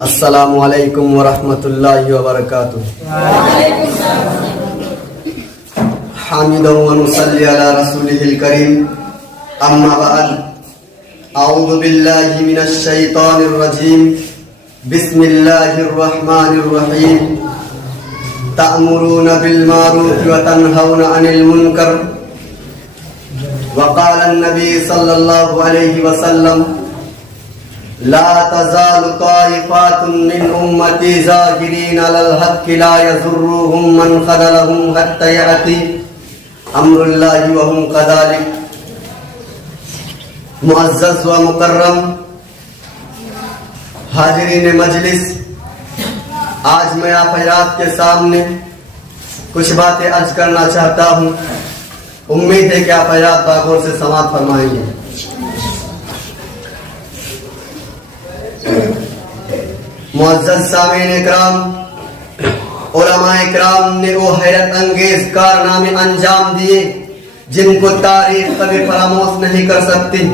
السلام علیکم ورحمۃ اللہ وبرکاتہ. حامدا ونصلی علی رسولہ الکریم. اما بعد اعوذ باللہ من الشیطان الرجیم. بسم اللہ الرحمن الرحیم. تأمرون بالمعروف وتنہون عن المنکر. وقال النبی صلی اللہ علیہ وسلم لا تزال طائفات من امتی ظاہرین علی الحق لا یضرهم من خذلهم حتی یأتی امر اللہ وهم کذالک. معزز و مکرم حاضرین مجلس، آج میں آپ حضرات کے سامنے کچھ باتیں عرض کرنا چاہتا ہوں. امید ہے کہ آپ حضرات باغور سے سماعت فرمائیں گے. معزز سامعین اکرام، علماء اکرام نے وہ حیرت انگیز کارنامے انجام دیے جن کو تاریخ کبھی فراموش نہیں کر سکتی.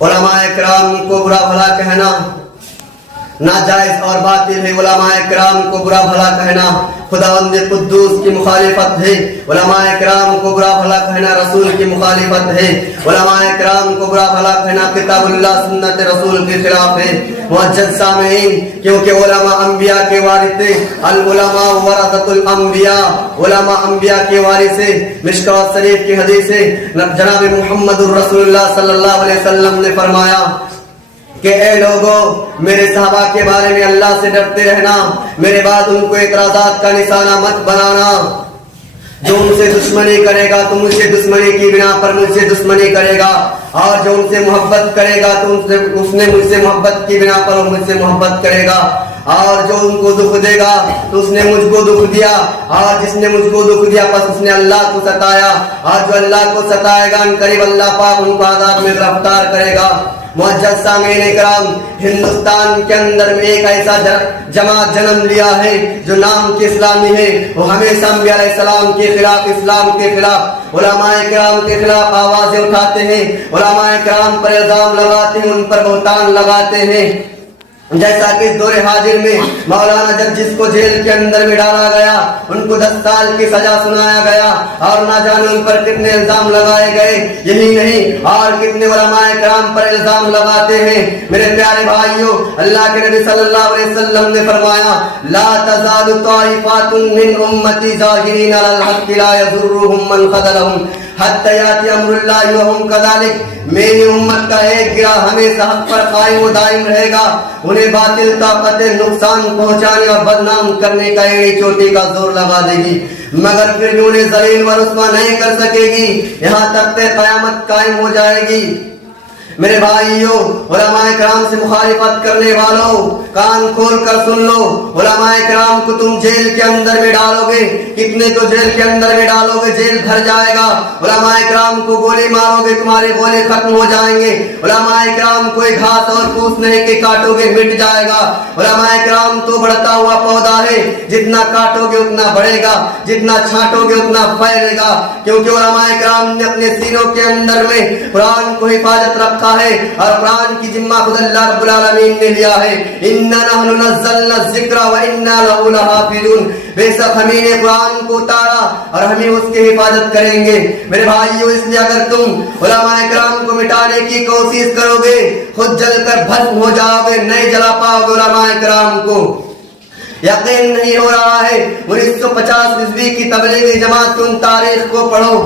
علماء اکرام کو برا بھلا کہنا ناجائز اور باطل ہے. علماء اکرام کو برا بھلا کہنا خداوند قدوس کی مخالفت ہے. علماء اکرام کو برا بھلا کہنا رسول کی مخالفت ہے. علماء اکرام کو برا بھلا کہنا کتاب اللہ سنت رسول کے خلاف ہے. معزز سامعین، کیونکہ علماء انبیاء کے وارث ہیں. العلماء ورثۃ الانبیاء، علماء انبیاء کے وارث ہیں. مشکوٰۃ شریف کی حدیث ہے، جناب محمد الرسول اللہ صلی اللہ علیہ وسلم نے فرمایا کہ اے لوگوں، میرے صحابہ کے بارے میں اللہ سے ڈرتے رہنا، میرے بعد ان کو اعتراضات کا نشانہ مت بنانا. جو ان سے دشمنی کرے گا تو مجھ سے دشمنی کی بنا پر مجھ سے دشمنی کرے گا، اور جو ان سے محبت کرے گا تو اس نے مجھ سے محبت کی بنا پر مجھ سے محبت کرے گا، اور جو ان کو دکھ دے گا تو اس نے مجھ کو دکھ دیا، اور جس نے مجھ کو دکھ دیا پس اس نے اللہ کو ستایا، اور جو اللہ کو ستائے گا ان قریب اللہ پاک ان کو عذاب میں گرفتار کرے گا. معزز سامعین اکرام، ہندوستان کے اندر میں ایک ایسا جماعت جنم لیا ہے جو نام کی اسلامی ہے. وہ ہمیشہ انبیاء علیہ السلام کے خلاف، اسلام کے خلاف، علماء کرام کے خلاف آوازیں اٹھاتے ہیں، علماء کرام پر الزام لگاتے ہیں، ان پر بہتان لگاتے ہیں. جیسا کہ اس دور حاضر میں مولانا جب جس کو جیل کے اندر میں ڈالا گیا ان کو 10 سال کی سزا سنایا گیا، اور نہ جانے ان پر کتنے الزام لگائے گئے. یہی نہیں اور کتنے علماء کرام پر الزام لگاتے ہیں. میرے پیارے بھائیوں، اللہ کے نبی صلی اللہ علیہ وسلم نے فرمایا لا تزال طائفات من امتی ظاہرین علی الحق لا یضرهم من خذلهم حتی یاتی امر اللہ وهم کذالک. میری امت کا ایک گروہ ہمیشہ حق پر قائم و دائم رہے گا، انہیں باطل طاقتیں نقصان پہنچانے اور بدنام کرنے کا ایڑی چوٹی کا زور لگا دے گی، مگر پھر بھی انہیں ذلیل و رسوا نہیں کر سکے گی یہاں تک کہ قیامت قائم ہو جائے گی. میرے بھائیوں، علماء کرام سے مخالفت کرنے والوں کان کھول کر سن لو. علماء کرام کو تم جیل کے اندر میں ڈالو گے، کتنے تو جیل کے اندر میں ڈالو گے جیل بھر جائے گا. علماء کرام کو گولی مارو گے تمہارے گولے ختم ہو جائیں گے. علماء کرام کو ایک ہاتھ اور پوچھ نہیں کہ کاٹو گے مٹ جائے گا. علماء کرام تو بڑھتا ہوا پودا ہے، جتنا کاٹو گے اتنا بڑھے گا، جتنا چھانٹو گے اتنا پھیلے گا. کیونکہ علماء کرام نے اپنے سینوں کے اندر میں قرآن کو حفاظت رکھا ہے، اور قرآن کی ذمہ خود اللہ رب العالمین نے لیا ہے. اِنَّا نَحْنُ نَزَّلْنَا الذِّكْرَ وَإِنَّا لَهُ لَحَافِظُونَ. بے شک ہمیں نے قرآن کو اتارا اور ہمیں اس کی حفاظت کریں گے. میرے بھائیوں، اس لیے اگر تم علماء کرام کو مٹانے کی کوشش کرو گے خود جل کر بھسم ہو جاؤ گے، نہیں جلا پاؤ گے علماء کرام کو. یقین نہیں ہو رہا ہے 1950 عیسوی کی تبلیغی جماعت کی ان تاریخ کو پڑھو.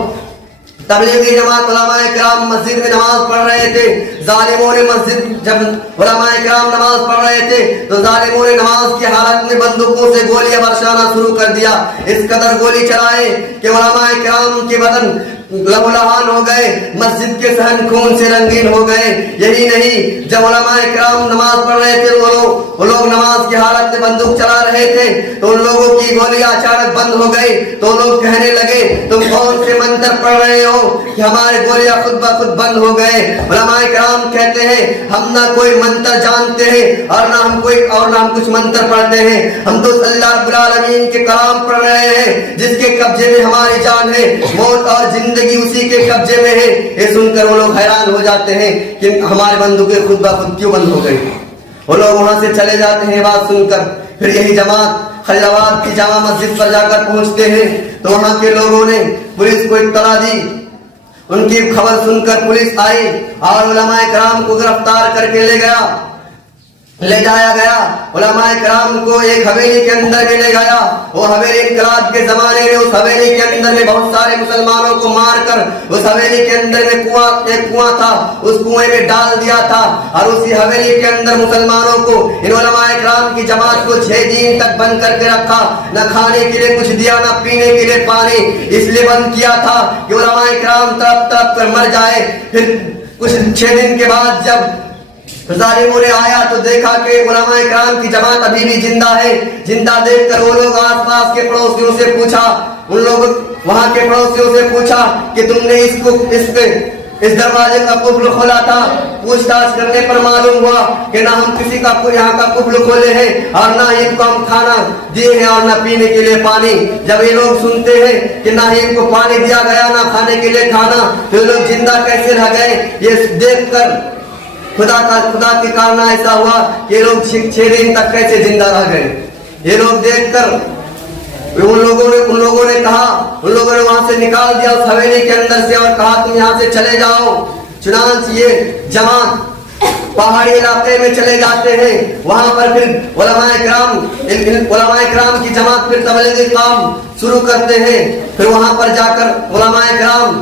تبلیغی جماعت علماء کرام مسجد میں نماز پڑھ رہے تھے، ظالموں نے مسجد جب علماء کرام نماز پڑھ رہے تھے تو ظالموں نے نماز کی حالت میں بندوقوں سے گولیاں برسانا شروع کر دیا. اس قدر گولی چلائے کہ علماء کرام کے بدن لہو لہان ہو گئے، مسجد کے صحن خون سے رنگین ہو گئے. یہی نہیں، جب علماء کرام نماز پڑھ رہے تھے وہ لوگ نماز کی حالت میں بندوق چلا رہے تھے تو ان لوگوں کی گولیاں اچانک بند ہو گئی تو لوگ کہنے لگے تم کون سے منتر پڑھ رہے ہو کہ ہمارے گولیاں خود بخود بند ہو گئے. علماء کرام کہتے ہیں ہم نہ کوئی منتر جانتے ہیں اور نہ ہم کچھ منتر پڑھتے ہیں، ہم تو اللہ رب العالمین کے کلام پڑھ رہے ہیں جس کے قبضے میں ہماری جان ہے، موت اور زندگی اسی کے قبضے میں ہے. یہ سن کر وہ لوگ حیران ہو جاتے ہیں کہ ہمارے بندوقیں خود بخود کیوں بند ہو گئی. وہ لوگ وہاں سے چلے جاتے ہیں بات سن کر. پھر یہی جماعت خلیلآباد کی جامع مسجد پر جا کر پہنچتے ہیں تو وہاں کے لوگوں نے پولیس کو اطلاع دی. ان کی خبر سن کر پولیس آئی اور علماء کرام کو گرفتار کر کے لے جایا گیا. علماء کرام کو ایک حویلی کے اندر میں لے گیا. وہ حویلی انقلاب کے زمانے میں اس حویلی کے اندر میں بہت سارے مسلمانوں کو مار کر اس حویلی کے اندر میں ایک کنواں تھا, اس کنویں میں ڈال دیا تھا. اور اسی حویلی کے اندر مسلمانوں کو ان علماء کرام کی جماعت کو 6 دن تک بند کر کے رکھا. نہ کھانے کے لیے کچھ دیا, نہ پینے کے لیے پانی. اس لیے بند کیا تھا کہ علماء کرام تڑپ تڑپ کر مر جائے. پھر کچھ 6 دن کے بعد جب ظالموں نے آیا تو دیکھا کہ علماء کرام کی جماعت ابھی بھی زندہ ہے. زندہ دیکھ کر وہ لوگ آس پاس کے پڑوسیوں سے پوچھا, ان لوگ وہاں کے پڑوسیوں سے پوچھا کہ تم نے اس دروازے کا قفل کھولا تھا. پوچھ تاچھ کرنے پر معلوم ہوا کہ نہ ہم کسی کا یہاں کا قفل کھولے ہیں اور نہ ان کو ہم کھانا دیے ہیں اور نہ پینے کے لیے پانی. جب یہ لوگ سنتے ہیں کہ نہ ہی ان کو پانی دیا گیا نہ کھانے کے لیے کھانا, تو یہ لوگ زندہ کیسے رہ گئے؟ یہ دیکھ کر خدا کے کارنہ ایسا ہوا کہ یہ لوگ 6 دن تک کیسے زندہ رہ گئے. یہ لوگ دیکھ کر ان لوگوں نے کہا, ان لوگوں نے وہاں سے نکال دیا اس حویلی کے اندر سے اور کہا تم یہاں سے چلے جاؤ. چنانچہ یہ جماعت پہاڑی علاقے میں چلے جاتے ہیں. وہاں پر پھر علماء کرام کی جماعت پھر تبلیغی کام شروع کرتے ہیں. پھر وہاں پر جا کر علماء کرام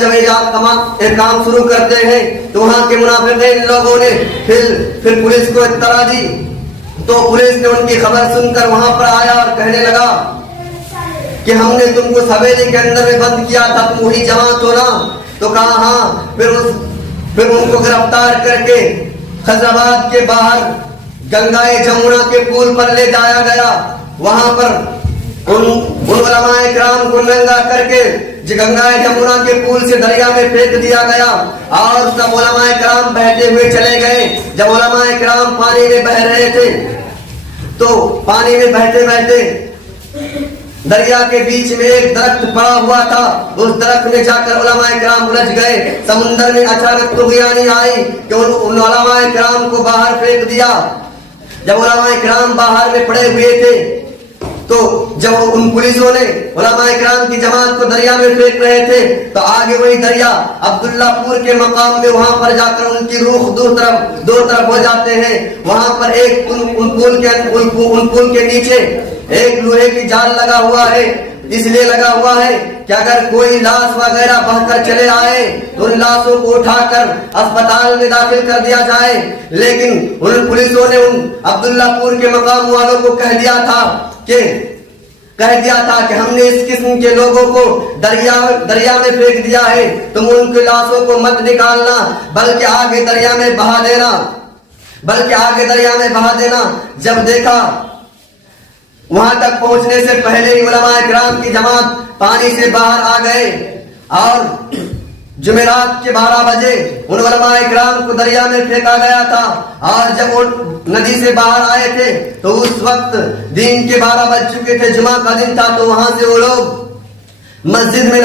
جب یہ کام شروع کرتے ہیں تو وہاں کے منافقین لوگوں نے پھر پولیس کو اطلاع دی. تو پولیس نے ان کی خبر سن کر وہاں پر آیا اور کہنے لگا کہ ہم نے تم کو حویلی کے اندر میں بند کیا تھا, تم وہی جماعت ہو نا؟ تو کہا ہاں. پھر ان کو گرفتار کر کے خیرآباد کے باہر گنگائے جمنا کے پل پر لے جایا گیا. وہاں پر ان علماء کرام کو ننگا کر کے گنگائے جمنا کے پل سے دریا میں پھینک دیا گیا اور سب علماء کرام بہتے ہوئے چلے گئے. جب علماء کرام پانی میں بہ رہے تھے تو پانی میں بہتے بہتے دریا کے بیچ میں ایک درخت پڑا ہوا تھا. اس درخت میں جا کر علماء کرام الجھ گئے. سمندر میں اچانک طغیانی آئی کہ ان علماء کرام کو باہر پھینک دیا. جب علماء کرام باہر میں پڑے ہوئے تھے تو جب ان پولیسوں نے علماء کرام کی جماعت کو دریا میں پھینک رہے تھے تو آگے وہی دریا عبداللہ پور کے مقام میں وہاں پر جا کر ان کی روح دو طرف ہو جاتے ہیں. وہاں پر ایک ان پل کے نیچے ایک لوہے کی جال لگا ہوا ہے. اس لیے لگا ہوا ہے کہ اگر کوئی لاش وغیرہ بہ کر چلے آئے تو ان لاشوں کو اٹھا کر اسپتال میں داخل کر دیا جائے. لیکن ان پولیسوں نے ان عبداللہ پور کے مقام والوں کو کہہ دیا تھا کہ ہم نے اس قسم کے لوگوں کو دریا میں پھینک دیا ہے, تم ان کی لاشوں کو مت نکالنا بلکہ آگے دریا میں بہا دینا. جب دیکھا وہاں تک پہنچنے سے پہلے ہی علماء کرام کی جماعت پانی سے باہر آ گئے اور جمعرات کے 12 بجے ان علماء کرام کو دریا میں پھینکا گیا تھا. اور جب وہ ندی سے باہر آئے تھے تو اس وقت دن کے 12 بج چکے تھے, جمعہ کا دن تھا. تو وہاں سے وہ لوگ مسجد میں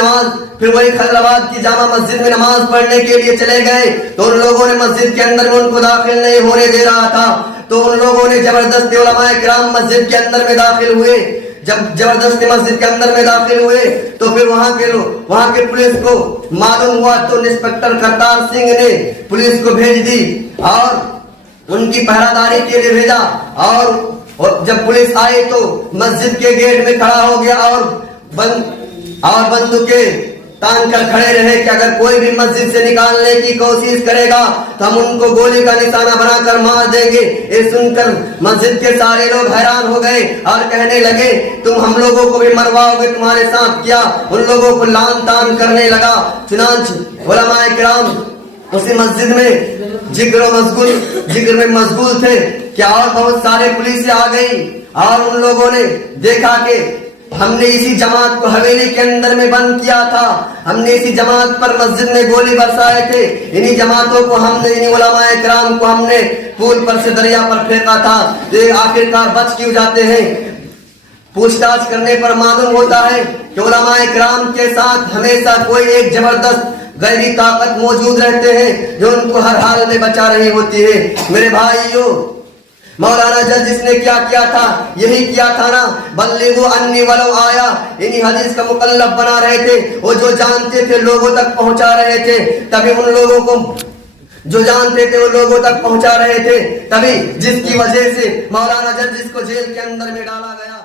پھر وہی خیرآباد کی جامع مسجد میں نماز پڑھنے کے لیے چلے گئے. تو ان لوگوں نے مسجد کے اندر میں ان کو داخل نہیں ہونے دے رہا تھا. تو ان لوگوں نے زبردستی علماء کرام مسجد کے اندر میں داخل ہوئے. جب زبردستی مسجد کے اندر میں داخل ہوئے تو پھر وہاں کے پولیس کو معلوم ہوا تو انسپکٹر کرتار سنگھ نے پولیس کو بھیج دی اور ان کی پہرہ داری کے لیے بھیجا. اور جب پولیس آئی تو مسجد کے گیٹ میں کھڑا ہو گیا اور بندوقیں تان کر کھڑے رہے کہ اگر کوئی بھی مسجد سے نکالنے کی کوشش کرے گا تو ہم ان کو گولی کا نشانہ بنا کر مار دیں گے. یہ سن کر مسجد کے سارے لوگ حیران ہو گئے اور کہنے لگے تم ہم لوگوں کو بھی مرواؤ گے, تمہارے ساتھ کیا. ان لوگوں کو لان تان کرنے لگا. چنانچہ علماء کرام اسی مسجد میں ذکر میں مشغول تھے کہ اور بہت سارے پولیس آ گئی اور ان لوگوں نے دیکھا کہ ہم نے اسی جماعت کو حویلی کے اندر میں بند کیا تھا, ہم نے اسی جماعت پر مسجد میں گولی برسائے تھے, انہی جماعتوں کو ہم نے انہی علماء کرام کو ہم نے پول پر سے دریا پر پھینکا تھا. یہ آخرکار بچ کیوں جاتے ہیں؟ پوچھ تاچھ کرنے پر معلوم ہوتا ہے کہ علماء کرام کے ساتھ ہمیشہ کوئی ایک زبردست غیبی طاقت موجود رہتے ہیں جو ان کو ہر حال میں بچا رہی ہوتی ہے۔ میرے بھائیو، مولانا جل جس نے کیا کیا تھا، یہی کیا تھا نا، بلغوا انی ولو آیا، انہی حدیث کا مقلب بنا رہے تھے۔ وہ جو جانتے تھے لوگوں تک پہنچا رہے تھے، تبھی ان لوگوں کو جو جانتے تھے وہ لوگوں تک پہنچا رہے تھے، تبھی جس کی وجہ سے مولانا جل جس کو جیل کے اندر میں ڈالا گیا